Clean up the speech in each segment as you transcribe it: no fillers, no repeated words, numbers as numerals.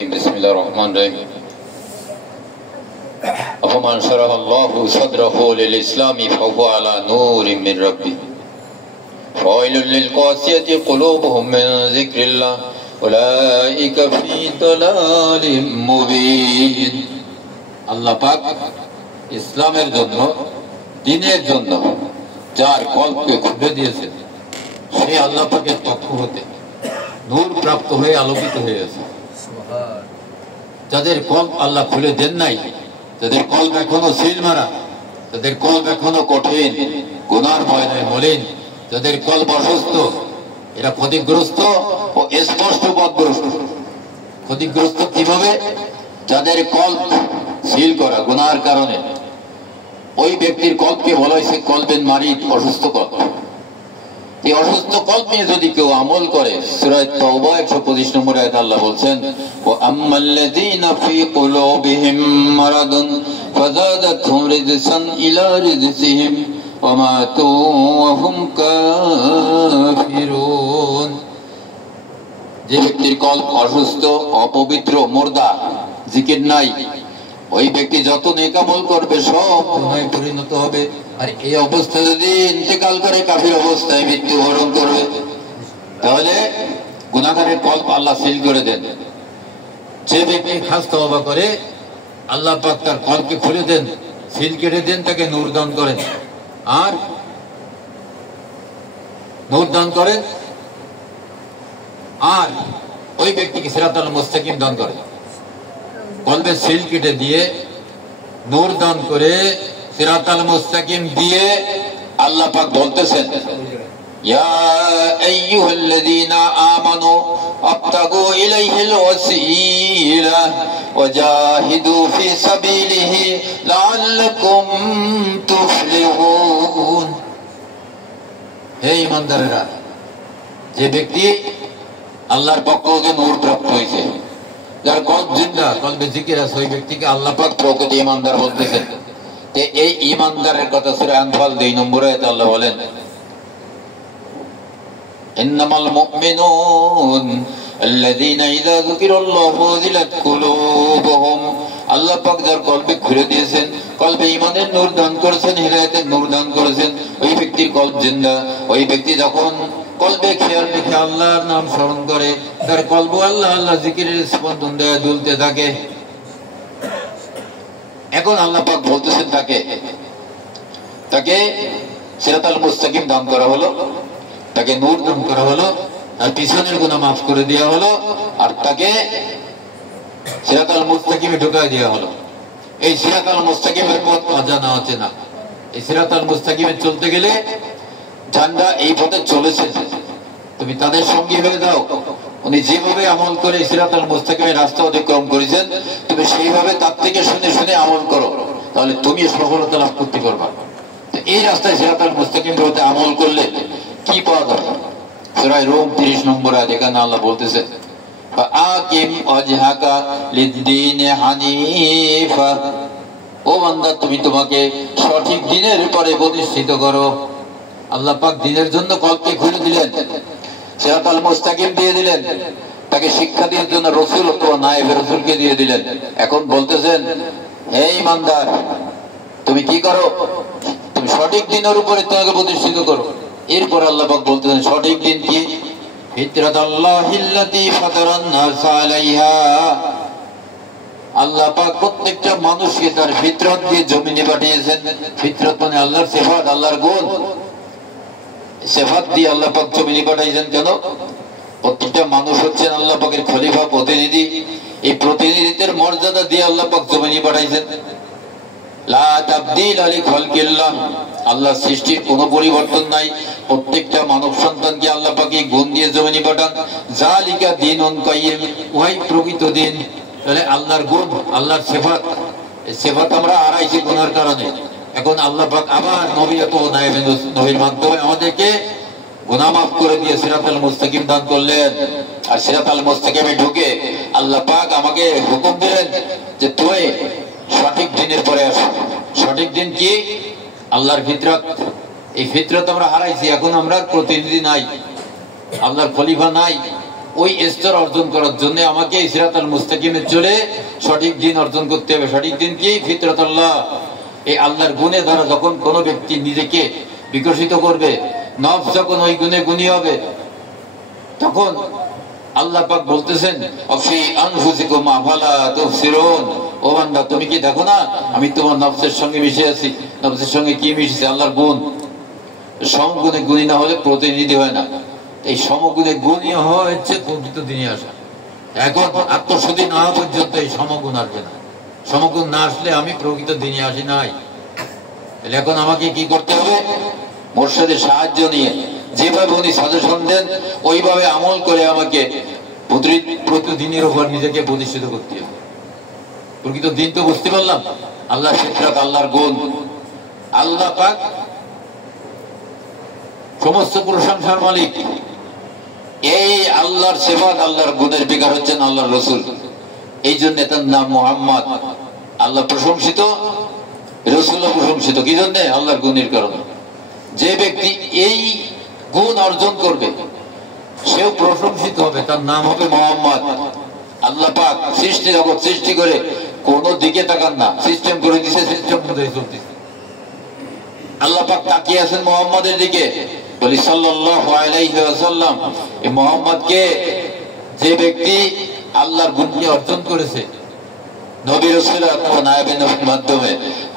بسم الله الرحمن الرحيم أفمن شرح الله صدره للإسلام فهو على نور من ربه فويل للقاسية قلوبهم من ذكر الله أولئك في ضلال مبين আল্লাহ পাক ইসলামের জন্য দ্বীনের জন্য যার কল্পকে খুলে দিয়েছেন সে আল্লাহ পাকের পক্ষ হতে নূর প্রাপ্ত হয়ে আলোকিত হয়েছে। যাদের কল্প আল্লাহ খুলে দেন নাই, যাদের কল্প এখনো সিল মারা, যাদের কল্প এখনো কঠিন গুনার ময়দানে মলিন, যাদের কল্প অসুস্থ, এরা ক্ষতিগ্রস্ত ও স্পষ্ট পথগ্রস্ত। ক্ষতিগ্রস্ত কিভাবে? যাদের কল্প সিল করা গুনার কারণে, ওই ব্যক্তির কল্পকে বলা হয়েছে কল্পের মারিদ, অসুস্থ কল্প। এই অসুস্থ কল্প নিয়ে যদি কেউ আমল করে, সূরা তাওবা 125 নম্বর আয়াতে আল্লাহ বলছেন, ওয়া আম্মাল্লাযীনা ফী কুলূবিহিম মারাদুন ফাযাদাতহুম রিজসান ইলা রিজসিহিম ওয়া মাতু ওয়া হুম কাফিরুন। যে ব্যক্তির কল্প অসুস্থ, অপবিত্র, মুর্দা, জিকির নাই, ওই ব্যক্তি যত নেক আমল করবে সব গুনাহে পরিণত হবে। আর এই অবস্থা যদি ইন্তেকাল করে কাফির অবস্থায় মৃত্যুবরণ করবে, তাহলে গুনাহগারের কল্প আল্লাহ সিল করে দেন। যে ব্যক্তি খাস তওবা করে, আল্লাহ পাক তার কল্পকে খুলে দেন, সিল কেটে দেন, তাকে নূর দান করেন। আর নূর দান করেন, আর ওই ব্যক্তিকে সিরাতাল মুস্তাকিম দান করেন। কলবে সিল কেটে দিয়ে নূর দান করে সিরাতাল মুস্তাকিম দিয়ে আল্লাহ পাক বলতেছেন, ইয়া আইয়ুহাল্লাযীনা আমানু আবতাগু ইলাইহিল ওয়াসিলা ওয়াজাহিদু ফি সাবিলিহি লাআল্লাকুম তুফলিহুন। হে ঈমানদারেরা, যে ব্যক্তি আল্লাহর পক্ষ থেকে নূর প্রাপ্ত হয়েছে, যার কল্প জিন্দা, কলবে জিকির আছে, ওই ব্যক্তিকে আল্লাহ পাক প্রকৃত ঈমানদার বলতেছেন। এই ঈমানদারের কথা সূরা আনফাল 2 নম্বর আয়াতে আল্লাহ বলেন, ইন্নামাল মুমিনুন আল্লাযীনা ইযা যুকিরাল্লাহু ওয়াজিলাত কুলুবুহুম। আল্লাহ পাক যার কলবে খুলে দিয়েছেন, কলবে ঈমানের নূর দান করেছেন, হিদায়াতের নূর দান করেছেন, ওই ব্যক্তির কল্প জিন্দা। ওই ব্যক্তি যখন কলবে খেয়াল রেখে আল্লাহর নাম স্মরণ করে, তার কলব আল্লাহ আল্লাহ জিকিরের স্পন্দন দেয়, দুলতে থাকে। এখন আল্লাহ পাক বলতেছেন, তাকে সিরাতাল মুস্তাকিম দান করা হলো, তাকে নূর দান করা হলো, আর পিছনের গুনাহ মাফ করে দেওয়া হলো, আর তাকে সিরাতাল মুস্তাকিমে ঢুকায় দেওয়া হলো। এই সিরাতাল মুস্তাকিমের পথ অজানা আছে না। এই সিরাতাল মুস্তাকিমে চলতে গেলে যারা এই পথে চলেছে, তুমি তাদের সঙ্গী হয়ে যাও। উনি যেভাবে আমল করে সিরাতাল মুস্তাকিমের রাস্তা অতিক্রম করেছেন, তুমি সেইভাবে তার থেকে শুনে শুনে আমল করো, তাহলে তুমি সফলতা লাভ করতে পারবা। এই রাস্তায় সিরাতাল মুস্তাকিমের পথে আমল করলে কি পাওয়া যাবে? সূরা রূম 30 নম্বর আয়াত, এখানে আল্লাহ বলতেছেন, ফাআকিম ওয়াজহাকা লিদ-দীনি হানিফা। ও বান্দা, তুমি তোমাকে সঠিক দ্বীনের উপরে প্রতিষ্ঠিত করো। আল্লাহ পাক দ্বীনের জন্য কল্পকে খুলে দিলেন, সিরাতাল মুস্তাকিম দিয়ে দিলেন, তাকে শিক্ষা দেওয়ার জন্য রাসূল অথবা নায়েব রাসূলকে দিয়ে দিলেন। এখন বলতেছেন, হে ঈমানদার, তুমি কি করো? তুমি সঠিক দ্বীনের উপরে তোমাকে প্রতিষ্ঠিত করো। এরপর আল্লাহ পাক বলতেছেন, সঠিক দ্বীন কি? ফিতরাতাল্লাহিল্লাতী ফাতারান নাস আলাইহা। আল্লাহ পাক প্রত্যেকটা মানুষকে তার ফিতরত দিয়ে জমিনে পাঠিয়েছেন। ফিতরত মানে আল্লাহর সিফাত, আল্লাহর গুণ। সিফাত দিয়ে আল্লাহ পাক জমিনে পাঠাইছেন। কেন? প্রত্যেকটা মানুষ হচ্ছেন আল্লাহ পাকের খলিফা, প্রতিনিধি। এই প্রতিনিধিত্বের মর্যাদা দিয়ে আল্লাহ পাক জমিনে পাঠাইছেন। লা তাবদীলা লিখালকিল্লাহ, আল্লাহর সৃষ্টির কোনো পরিবর্তন নাই। প্রত্যেকটা মানব সন্তানকে আল্লাহ পাক এই গুণ দিয়ে জমিনে পাঠান। যালিকা দীনুন কাইয়্যিম, ওই প্রকৃত দিন। তাহলে আল্লাহর গুণ, আল্লাহর সিফাত, এই সিফাত আমরা হারাইছি গুনার কারণে। এখন আল্লাহ পাক আবার নবী ও নবীর মাধ্যমে আমাদেরকে গুনাহ মাফ করে দিয়ে সিরাতাল মুস্তাকিম দান করলেন। আর সিরাতাল মুস্তাকিমে ঢুকে আল্লাহ পাক আমাকে হুকুম দিলেন যে তুই সঠিক দ্বীনের পরে আসো। সঠিক দ্বীন কি? আল্লাহর ফিতরত। এই ফিতরত আমরা হারাইছি। এখন আমরা প্রতিনিধি নাই, আল্লাহর খলিফা নাই, ওই স্তর অর্জন করার জন্য আমাকে সিরাতাল মুস্তাকিমে চলে সঠিক দিন অর্জন করতে হবে। সঠিক দিন কি? ফিতরাতুল্লাহ। এই আল্লাহর গুণে দ্বারা যখন কোনো ব্যক্তি নিজেকে বিকশিত করবে, নফস যখন ওই গুণে গুণী হবে, তখন আল্লাহ পাক বলতেছেন অফি আনফুসিকুম আফালা তুবসিরুন, ও বান্দা তুমি কি দেখো না আমি তোমার নফসের সঙ্গে মিশে আছি। নফসের সঙ্গে কি মিশেছে? আল্লাহর গুণ। সমগুণে গুণী না হলে প্রতিনিধি হয় না। এই সমগুণে গুণী হওয়া হচ্ছে প্রকৃত দিনে আসা। এখন আত্মশুদ্ধি না হওয়া পর্যন্ত এই সমগুণ আসবে না। সমগুণ না আসলে আমি প্রকৃত দিনে আসি নাই। এখন আমাকে কি করতে হবে? মোর্শেদের সাহায্য নিয়ে যেভাবে উনি সাজেশন দেন ওইভাবে আমল করে আমাকে প্রতিদিনের উপর নিজেকে প্রতিষ্ঠিত করতে হবে। প্রকৃত দিন তো বুঝতে পারলাম, আল্লাহর ফিতরাত, আল্লাহর গুণ। আল্লাহ পাক সমস্ত প্রশংসার মালিক। এই আল্লাহর সিফাত, আল্লাহর গুণের বিকার হচ্ছেন আল্লাহর রাসূল। এই জন্য তার নাম মুহাম্মদ। আল্লাহ প্রশংসিত, রাসূলও প্রশংসিত। কি জন্য? আল্লাহর গুণের কারণে। যে ব্যক্তি এই গুণ অর্জন করবে সেও প্রশংসিত হবে, তার নাম হবে মুহাম্মদ। আল্লাহ পাক সৃষ্টি জগৎ সৃষ্টি করে কোন দিকে তাকান না, সিস্টেম করে দিছে, সিস্টেম অনুযায়ী চলতেছে। আল্লাহ পাক তাকিয়ে আছেন মুহাম্মদের দিকে। বলি সাল্লাল্লাহু আলাইহি ওয়াসাল্লাম, এই মুহাম্মদকে যে ব্যক্তি আল্লাহর গুণকে অর্জন করেছে নবী রাসূল অথবা নায়েবে নবীর মাধ্যমে,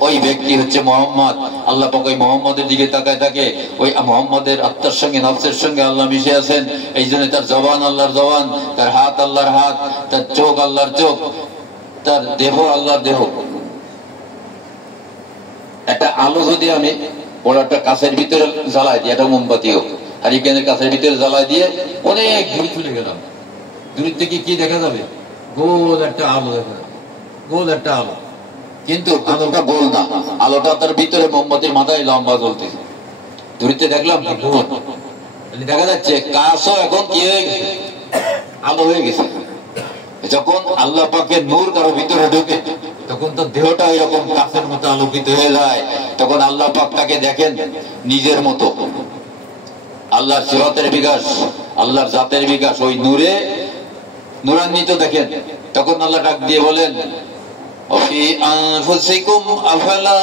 ওই ব্যক্তি হচ্ছে মুহাম্মদ। আল্লাহ পাক ওই মুহাম্মদের দিকে তাকায় থাকে। ওই মুহাম্মদের আত্মার সঙ্গে নফসের সঙ্গে আল্লাহ মিশে আছেন। এই জন্য তার জবান আল্লাহর জবান, তার হাত আল্লাহর হাত, তার চোখ আল্লাহর চোখ, তার দেহ আল্লাহর দেহ। একটা আলো যদি আমি বড় একটা কাছের ভিতরে জ্বালাই দিই, একটা মোমবাতিও হারিকেনের কাছের ভিতরে জ্বালাই দিয়ে অনেক দূরে চলে গেলাম, দূর থেকে কি দেখা যাবে? গোল একটা আলো দেখা যাবে, গোল একটা আলো। কিন্তু আলোটা গোল না, আলোটা তার ভিতরে মোমবাতির মাথায় লম্বা জ্বলতেছে। দূরতে দেখলাম গোল, দেখা যাচ্ছে কাছও এখন কি হয়ে গেছে? আলো হয়ে গেছে। যখন আল্লাহ পাকের নূর কারো ভিতরে ঢোকে তখন তো দেহটা এরকম কাছের মতো আলোকিত হয়ে যায়। তখন আল্লাহ পাক তাকে দেখেন নিজের মতো। আল্লাহর সিফাতের বিকাশ, আল্লাহর জাতের বিকাশ ওই নূরে নূরান্বিত দেখেন। তখন আল্লাহ ডাক দিয়ে বলেন অফি আনফুসিকুম আফালা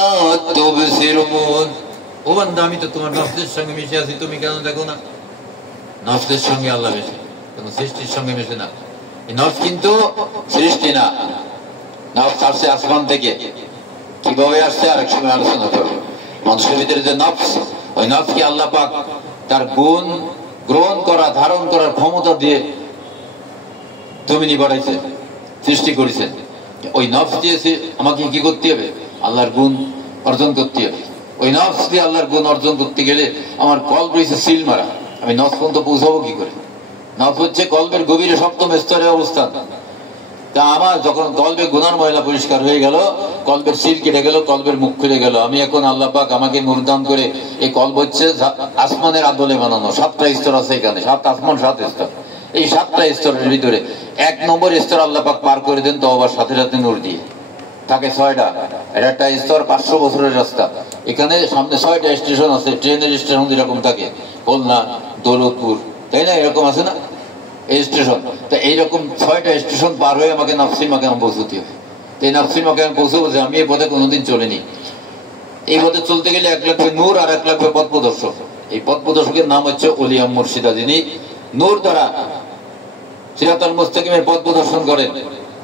তুবসিরুন, ও বান্দা আমি তো তোমার নফসের সঙ্গে মিশে আছি, তুমি কেন দেখো না? নফসের সঙ্গে আল্লাহ মিশে, কোন সৃষ্টির সঙ্গে মিশে না। এই নফস কিন্তু সৃষ্টি না, নফস আসছে আসমান থেকে। কিভাবে আসছে আরেক সময় আলোচনা করবো। মানুষের ভিতরে যে নফস, ওই নফসকে আল্লাহ পাক তার গুণ গ্রহণ করা, ধারণ করার ক্ষমতা দিয়ে জমিনে বাড়াইছেন, সৃষ্টি করেছেন। ওই নফস দিয়েছে আমাকে কি করতে হবে? আল্লাহর গুণ অর্জন করতে হবে। ওই নফস দিয়ে আল্লাহর গুণ অর্জন করতে গেলে আমার কল্প রয়েছে সিল মারা। আমি নফস পর্যন্ত পৌঁছাবো কি করে? নফস হচ্ছে কল্পের গভীরে সপ্তম স্তরের অবস্থান। তা আমার যখন কল্পের গুনার ময়লা পরিষ্কার হয়ে গেল, কল্পের সিল কেটে গেল, কল্পের মুখ খুলে গেল, আমি এখন আল্লাহ পাক আমাকে নূর দান করে, এই কল্প হচ্ছে আসমানের আদলে বানানো। 7টা স্তর আছে এখানে, 7 আসমান 7 স্তর। এই 7টা স্তরের ভিতরে 1 নম্বর স্তর আল্লাহ পাক পার করে দেন তওবার সাথে সাথে নূর দিয়ে। থাকে 6টা। এটা একটা স্তর, 500 বছরের রাস্তা। এখানে সামনে 6টা স্টেশন আছে, ট্রেনের স্টেশন যেরকম থাকে, খুলনা, দৌলতপুর, তাই না? এরকম আছে না এই স্টেশন? তো এইরকম 6টা স্টেশন পার হয়ে আমাকে নাফসিল মাকামে পৌঁছতে হবে। এই নাফসিল মাকামে পৌঁছবো যে আমি এই পথে কোনোদিন চলিনি। এই পথে চলতে গেলে 1 লাগবে নূর আর 1 লাগবে পথ প্রদর্শক। এই পথ প্রদর্শকের নাম হচ্ছে ওলিয়া মুর্শিদা, যিনি নূর দ্বারা সিরাতাল মুস্তাকিমের পথ প্রদর্শন করেন।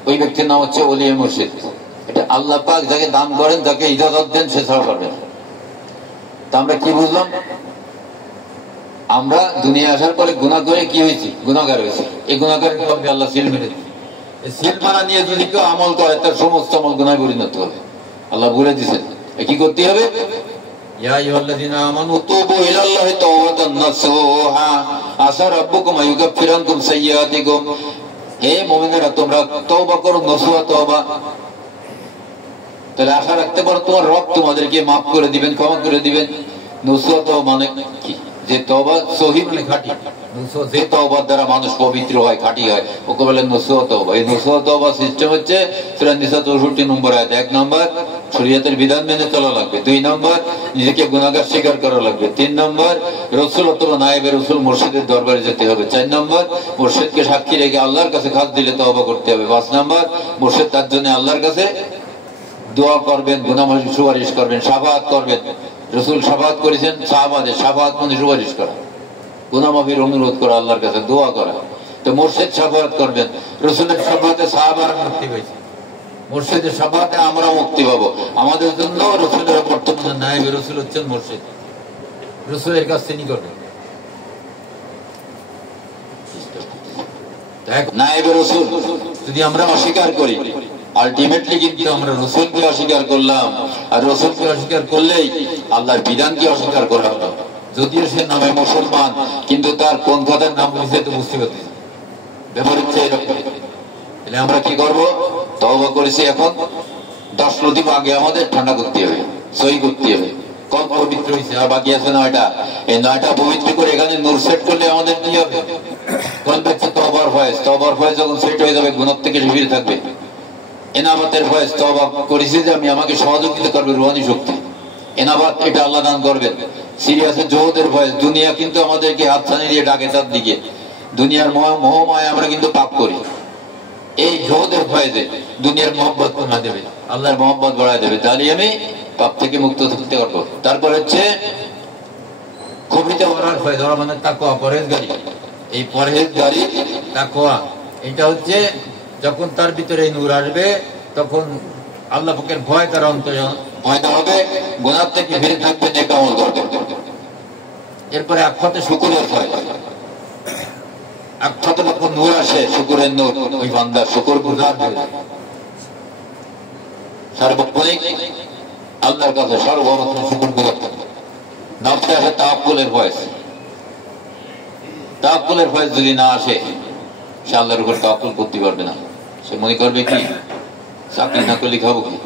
ওই ব্যক্তির নাম হচ্ছে ওলিয়া মুর্শিদ। এটা আল্লাহ পাক যাকে দান করেন, যাকে ইজাজত দেন, সে ছাড়া পারবেন। তা আমরা কি বুঝলাম? আমরা দুনিয়া আসার পরে গুনাহ করে কি হয়েছি? গুনাহগার হয়েছি। এই গুনাহগারের কলবে আল্লাহ সিল মেরে দিয়েছে। এই সিল মারা নিয়ে যদি কেউ আমল করে তার সমস্ত আমল গুনাহে পরিণত হবে। আল্লাহ বলে দিয়েছেন কি করতে হবে? ইয়া আইয়ুহাল্লাযীনা আমানু তুবু ইলাল্লাহি তাওবাতান নাসুহা আসা রাব্বুকুম আইয়ুকাফিরা আনকুম সাইয়্যাতিকুম। হে মুমিনেরা, তোমরা তওবা করো, নসুহা তওবা। তাহলে আশা রাখতে পারো তোমার রব তোমাদেরকে মাফ করে দিবেন, ক্ষমা করে দিবেন। নসুহা তওবা মানে কি? যে তওবা সহিহ মানে খাঁটি। নসুহা যে তওবার দ্বারা মানুষ পবিত্র হয়, খাঁটি হয়, ওকে বলে নসুহা তওবা। এই নসুহা তওবা সিস্টেম হচ্ছে সূরা নিসা 64 নম্বর আয়াত। 1 নম্বর শরীয়তের বিধান মেনে চলা লাগবে। 2 নম্বর, নিজেকে গুনাহগার স্বীকার করা লাগবে। 3 নম্বর, রসুল অথবা নায়েবে রসুল মুর্শিদের দরবারে যেতে হবে। 4 নম্বর, মুর্শিদকে সাক্ষী রেখে আল্লাহর কাছে খাস দিলে তওবা করতে হবে। 5 নম্বর, মুর্শিদ তার জন্য আল্লাহর কাছে দোয়া করবেন, গুনাহ মাফি সুপারিশ করবেন, শাফাআত করবেন। রসুল শাফাআত করেছেন সাহাবাদের, শাফাআত মানে সুপারিশ করা, গুনাহ মাফির অনুরোধ করা, আল্লাহর কাছে দোয়া করা। তো মুর্শিদ শাফাআত করবেন, রসুলের শাফাআতে সাহাবারা মুক্তি পেয়েছে, মুর্শিদের শাফাআতে আমরা মুক্তি পাবো। আমাদের জন্য রসুলের বর্তমানে নায়েবে রসুল হচ্ছেন মুর্শিদ, রসুলের কাছ থেকে করবেন। নায়েবে রসুল যদি আমরা অস্বীকার করি, আলটিমেটলি কিন্তু আমরা রসুলকে অস্বীকার করলাম। আর রসুলকে অস্বীকার করলেই আল্লাহর বিধানকে অস্বীকার করা হলো। যদিও সে নামে মুসলমান, কিন্তু তার কোন কথার নাম বুঝতে তো বুঝতে পারছি। ব্যাপার হচ্ছে এরকম। তাহলে আমরা কি করবো? তওবা করেছি, এখন 10 লতিফ আগে আমাদের ঠান্ডা করতে হবে, সহি করতে হবে। কম পবিত্র হয়েছে, আর বাকি আছে 9টা। এই 9টা পবিত্র করে এখানে নূর সেট করলে আমাদের কি হবে? তওবার ফয়েজ, তওবার ফয়েজ যখন সেট হয়ে যাবে, গুনাহ থেকে ফিরে থাকবে। এনাবাতের ফয়েজ, তওবা করেছি যে আমি, আমাকে সহযোগিতা করবে রুহানি শক্তি, এনাবাত এটা আল্লাহ দান করবেন। সিরিয়াসে জোহদের ফয়েজ, দুনিয়া কিন্তু আমাদেরকে হাতছানি দিয়ে ডাকে তার দিকে, দুনিয়ার মোহমায় আমরা কিন্তু পাপ করি। এই জোহদের ফয়েজে দুনিয়ার মহব্বত কমা দেবে, আল্লাহর মহব্বত বাড়ায় দেবে, তাহলে আমি পাপ থেকে মুক্ত থাকতে পারবো। তারপর হচ্ছে খবিতে ওরার ফয়েজ, ওরা মানে তাকওয়া, পরহেজগারি। এই পরহেজগারি তাকওয়া, এটা হচ্ছে যখন তার ভিতরে এই নূর আসবে, তখন আল্লাহ পাকের ভয় তার অন্তরে পয়দা হবে, গুনাহ থেকে ফিরে থাকবে, নেক আমল করবে। এরপরে আখফাতে শুকরের ভয়, আখফাতে যখন নূর আসে, শুকরের নূর, ওই বান্দা শুকর গুজার হয়ে যায়। সার্বক্ষণিক আল্লাহর কাছে সর্বপ্রথম শুকর গুজার থাকে। নফসে আসে তাওয়াক্কুলের ভয়, তাওয়াক্কুলের ভয় যদি না আসে, সে আল্লাহর উপর তাওয়াক্কুল করতে পারবে না। সে মনে করবে কি, চাকরি না করলে খাবো কি,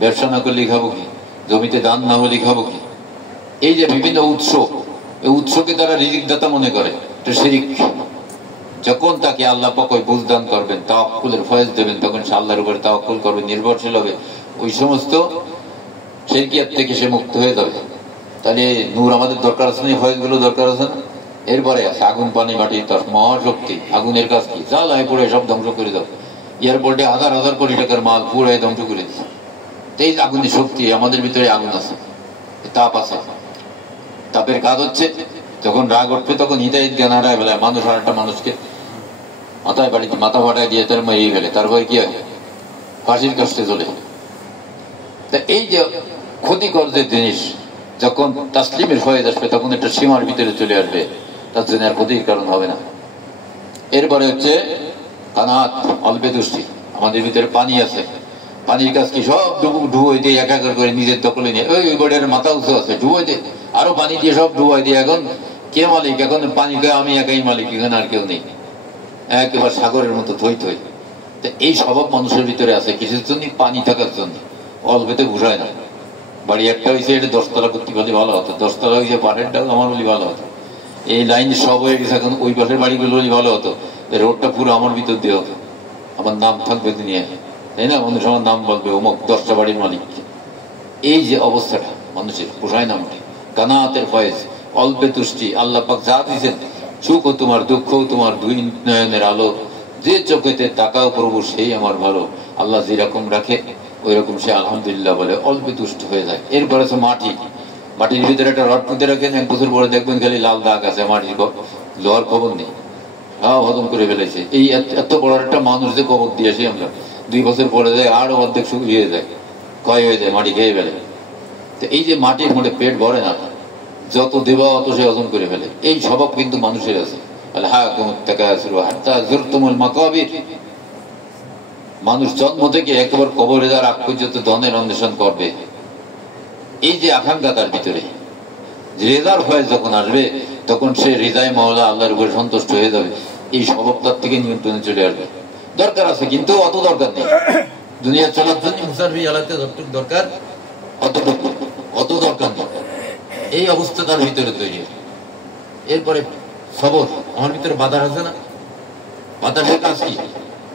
ব্যবসা না করলে খাবো কি, জমিতে দান না হলে খাবো কি। এই যে বিভিন্ন উৎস, এই উৎসকে তারা রিজিক দাতা মনে করে, তো শিরিক। যখন তাকে আল্লাহ পাক ওই বুঝদান করবেন, তাওয়াক্কুলের ফয়েজ দেবেন, তখন সে আল্লাহর উপরে তাওয়াক্কুল করবে, নির্ভরশীল হবে, ওই সমস্ত শিরকিয়াত থেকে সে মুক্ত হয়ে যাবে। তাহলে নূর আমাদের দরকার আছে না, ফয়েজগুলো দরকার আছে না। এরপরে আছে আগুন, পানি, মাটি, তার মহাশক্তি। আগুনের কাজ কি? জ্বালায় পুড়ে সব ধ্বংস করে দাও। এয়ারপোর্টে 1000 কোটি টাকার মাল পুড়ে ধ্বংস করে দিচ্ছে। এই আগুনের শক্তি, আমাদের ভিতরে আগুন আছে, তাপ আছে। তাপের কাজ হচ্ছে, যখন রাগ উঠবে তখন হিদায়াত জ্ঞান হারায় ফেলায় মানুষ, আর একটা মানুষকে মাথায় বাড়িতে মাথা ফাটায় দিয়ে তার মেরে ফেলে, তারপরে কি হয়? ফাঁসির কাছে চলে। তা এই যে ক্ষতিকর যে জিনিস, যখন তাসলিমের ফয়েজ আসবে, তখন একটা সীমার ভিতরে চলে আসবে, তার জন্য আর ক্ষতির কারণ হবে না। এরপরে হচ্ছে কানাত, অল্পে দুষ্টি। আমাদের ভিতরে পানি আছে, পানির কাজ কি? সব ডুবই দিয়ে একাকার করে নিজের দখলে নিয়ে, ওই বোর্ডের মাথা উঁচু আছে, ডুবই দিয়ে আরো পানি দিয়ে সব ডুবাই দিয়ে, এখন কে মালিক? এখন পানি গায়ে আমি একাই মালিক, এখানে আর কেউ নেই, একেবারে সাগরের মতো থই থই। এই স্বভাব মানুষের ভিতরে আছে, কিসের জন্য? পানি থাকার জন্য। অল্পেতে ঘুষায় না। বাড়ি একটা হয়েছে, এটা 10 তলা করতে পারলে ভালো হতো, 10 তলা হয়েছে, পাটেরটাও আমার বলি ভালো হতো। এই লাইন সব হয়ে গেছে, এখন ওই পাশের বাড়িগুলো হলে ভালো হতো, রোডটা পুরো আমার ভিতর দিয়ে হতো, আমার নাম থাকবে দুনিয়া, তাই না? মানুষ আমার নাম বলবে, অমুক 10টা বাড়ির মালিক। এই যে অবস্থাটা মানুষের, পোষায় না মোটে। কানাতের ফয়েজ, অল্পে তুষ্টি। আল্লাহ পাক যা দিয়েছেন, সুখও তোমার, দুঃখও তোমার, দুই নয়নের আলো, যে চোখেতে তাকাও প্রভু সেই আমার ভালো। আল্লাহ যেরকম রাখে ওই রকম সে আলহামদুলিল্লাহ বলে, অল্পে তুষ্ট হয়ে যায়। এরপরে আছে মাটি। মাটির ভিতরে একটা রড পুঁতে রাখেন, 1 বছর পরে দেখবেন খালি লাল দাগ আছে, মাটির লোহার খবর নেই, হাও হজম করে ফেলেছে। এই এত বড় একটা মানুষ যে কবর দিয়ে আসি আমরা, 2 বছর পরে যায় আরো অর্ধেক শুকিয়ে যায়, ক্ষয় হয়ে যায়, মাটি খেয়ে ফেলে। তো এই যে মাটির মধ্যে পেট ভরে না, যত দেবা অত সে হজম করে ফেলে। এই স্বভাব কিন্তু মানুষের আছে। মানুষ জন্ম থেকে একেবারে কবরে যাওয়ার আগ পর্যন্ত ধনের অন্বেষণ করবে। এই যে আকাঙ্ক্ষা তার ভিতরে, রেজার ফয়েজ যখন আসবে, তখন সে হৃদয় মাওলা আল্লাহর উপরে সন্তুষ্ট হয়ে যাবে। এই স্বভাব তার থেকে নিয়ন্ত্রণে চলে আসবে। দরকার আছে, কিন্তু অত দরকার নেই। দুনিয়া চলার জন্য মুসাফির এলাকাতে যতটুকু দরকার, অত দরকার নেই। এই অবস্থা তার ভিতরে তৈরি। এরপরে সবর, আমার ভিতরে বাধা আছে না? বাতাসের কাজ কি?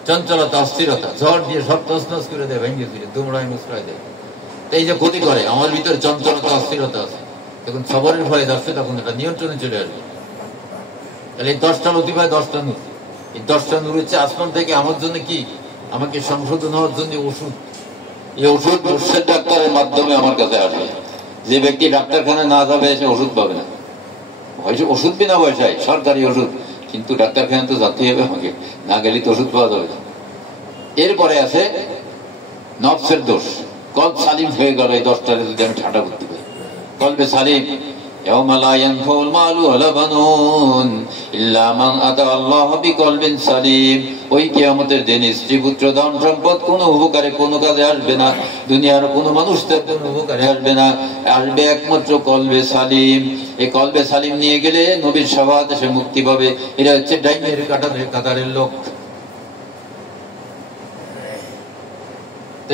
চঞ্চলতা, অস্থিরতা। ঝড় দিয়ে সব তছনছ করে দেয়, ভেঙে ফিরে দুমড়ায় মুচড়ায় দেয়। এই যে ক্ষতি করে, আমার ভিতরে চঞ্চলতা অস্থিরতা আছে, যখন সবরের ভয়ে যাচ্ছে তখন এটা নিয়ন্ত্রণে চলে আসবে। তাহলে এই 10টা লতিফায় 10টা নূর, এই 10টা নূর হচ্ছে আসমান থেকে আমার জন্য কি, আমাকে সংশোধন হওয়ার জন্য ওষুধ। এই ওষুধ মুর্শিদ ডাক্তারের মাধ্যমে আমার কাছে আসবে। যে ব্যক্তি ডাক্তারখানায় না যাবে সে ওষুধ পাবে না। ওষুধ বিনা পয়সায় সরকারি ওষুধ, কিন্তু ডাক্তারখানা তো যেতে হবে আমাকে, না গেলে তো ওষুধ পাওয়া যাবে না। এরপরে আছে নফসের দোষ। কলব সালিম হয়ে গেল এই 10টারে যদি আমি ঠাটা করতে পারি। কলবে সালিম, ইয়াউমা লা ইয়ানফাউল মালু ওয়ালা বানুন ইল্লা মান আতা আল্লাহ বিকলবিন সালিম। ওই কিয়ামতের দিন স্ত্রী পুত্র ধন সম্পদ কোনো উপকারে কোনো কাজে আসবে না, দুনিয়ার কোনো মানুষ তার কোনো উপকারে আসবে না, আসবে একমাত্র কলবে সালিম। এই কলবে সালিম নিয়ে গেলে নবীর শাফাআতে সে মুক্তি পাবে। এরা হচ্ছে ডাইনের কাতারের লোক।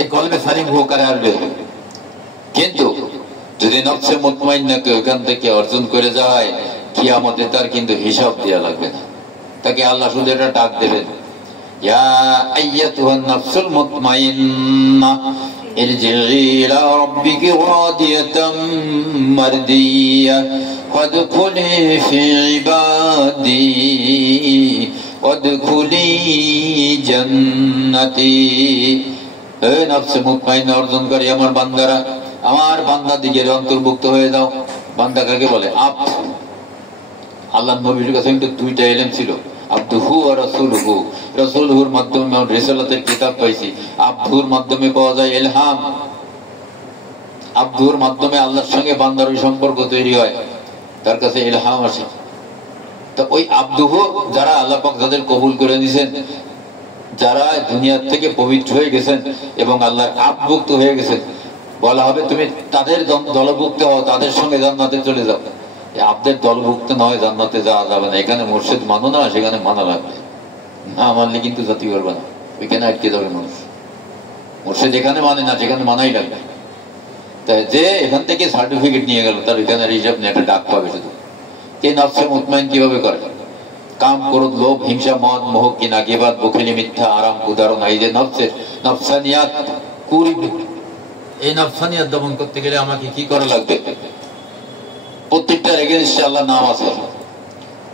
এই কলবে সালিম উপকারে আসবে। কিন্তু যদি নফসে মুতমাইন্নাকে ওখান থেকে অর্জন করে যায়, কিয়ামতে তার কিন্তু হিসাব দেওয়া লাগবে না। তাকে আল্লাহ শুধু এটা ডাক দেবেন, ইয়া আইয়াতুহান নাফসুল মুতমাইন্না ইরজিই ইলা রাব্বিকি রাদিয়াতাম মারদিয়া ফাদখুলি ফি ইবাদি ওয়াদখুলি জান্নাতি। হে নফসে মুতমাইন্না অর্জনকারী আমার বান্দারা, আমার বান্দা দিকের অন্তর্ভুক্ত হয়ে যাও। বান্দা কাকে বলে? আব্দ। আল্লাহ নবীর কাছে কিন্তু 2টা ইলম ছিল, আব্দুহু আর রাসূলুহু। রাসূলুহুর মাধ্যমে আমরা রিসালাতের কিতাব পাইছি, আব্দুর মাধ্যমে পাওয়া যায় ইলহাম। আব্দুর মাধ্যমে আল্লাহর সঙ্গে বান্দার ওই সম্পর্ক তৈরি হয়, তার কাছে ইলহাম আসে। তো ওই আব্দুহু যারা আল্লাহ পাক যাদের কবুল করে নিয়েছেন, যারা দুনিয়ার থেকে পবিত্র হয়ে গেছেন এবং আল্লাহর আবভুক্ত হয়ে গেছেন, বলা হবে তুমি তাদের দলভুক্ত হও, তাদের সঙ্গে জান্নাতে চলে যাও। আব্দের দলভুক্ত নয় জান্নাতে যাওয়া যাবে না। এখানে মুর্শিদ মানো না, সেখানে মানা লাগবে না, মানলে কিন্তু জাতি করবে না, ওইখানে আটকে যাবে মানুষ। মুর্শিদ এখানে মানে না, সেখানে মানাই লাগবে। তাই যে এখান থেকে সার্টিফিকেট নিয়ে গেল, তার এখানে হিসাব নিয়ে একটা ডাক পাবে শুধু। কে নফসে মুতমাইন কিভাবে করে? কাম, ক্রোধ, লোভ, হিংসা, মদ, মোহ, কিনা, গীবত, বখিলি, মিথ্যা, আরাম, উদাহরণ, এই যে নফসের নফসানিয়াত কুরিবৃত্তি, এই নফসানিয়াত দমন করতে গেলে আমাকে কি করা লাগবে? প্রত্যেকটার এগেইনস্টে আল্লাহ নাম আছে,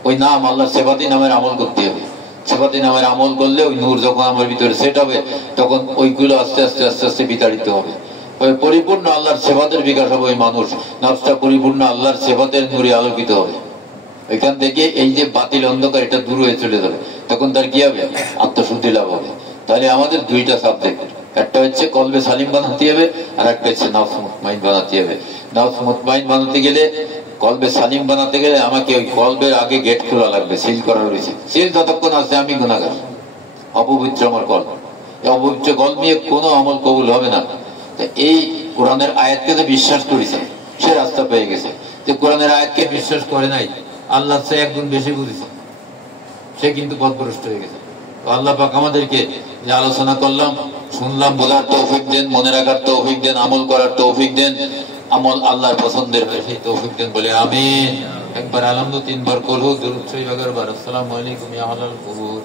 ওই নাম আল্লাহ সেফাতি নামের আমল করতে হবে। সেফাতি নামের আমল করলে ওই নূর যখন আমার ভিতরে সেট হবে, তখন ওইগুলো আস্তে আস্তে আস্তে আস্তে বিতাড়িত হবে। ওই পরিপূর্ণ আল্লাহর সেফাতের বিকাশ হবে। ওই মানুষ নফসটা পরিপূর্ণ আল্লাহর সেফাতের নূরে আলোকিত হবে। এখান থেকে এই যে বাতিল অন্ধকার, এটা দূর হয়ে চলে যাবে। তখন তার কি হবে? আত্মশুদ্ধি লাভ হবে। তাহলে আমাদের 2টা সাবজেক্ট, একটা হচ্ছে কলবে সালিম বানাতে হবে, আর একটা হচ্ছে নফস মুতমাইন বানাতে হবে। নফস মুতমাইন বানাতে গেলে, কলবে সালিম বানাতে গেলে আমাকে ওই কলবের আগে গেট খোলা লাগবে, সিল করা রয়েছে। সিল যতক্ষণ আছে আমি গুনাহগার, অপবিত্র আমার কলব। এই অপবিত্র কলব নিয়ে কোনো আমল কবুল হবে না। এই কোরআনের আয়াতকে যে বিশ্বাস করেছে, সে রাস্তা পেয়ে গেছে। যে কোরআনের আয়াতকে বিশ্বাস করে নাই, আল্লাহ সে একগুণ বেশি বুঝেছে, সে কিন্তু পথভ্রষ্ট হয়ে গেছে। তো আল্লাহ পাক আমাদেরকে যে আলোচনা করলাম, শুনলাম, বোঝার তৌফিক দেন, মনে রাখার তৌফিক দেন, আমল করার তৌফিক দেন, আমল আল্লাহর পছন্দের হয় সেই তৌফিক দেন বলে আমিন। একবার আলহামদুলিল্লাহ, 3 বার কলহু, দুরূদ শরীফ 11 বার। আসসালামু আলাইকুম ইয়া আহলাল কুবুর।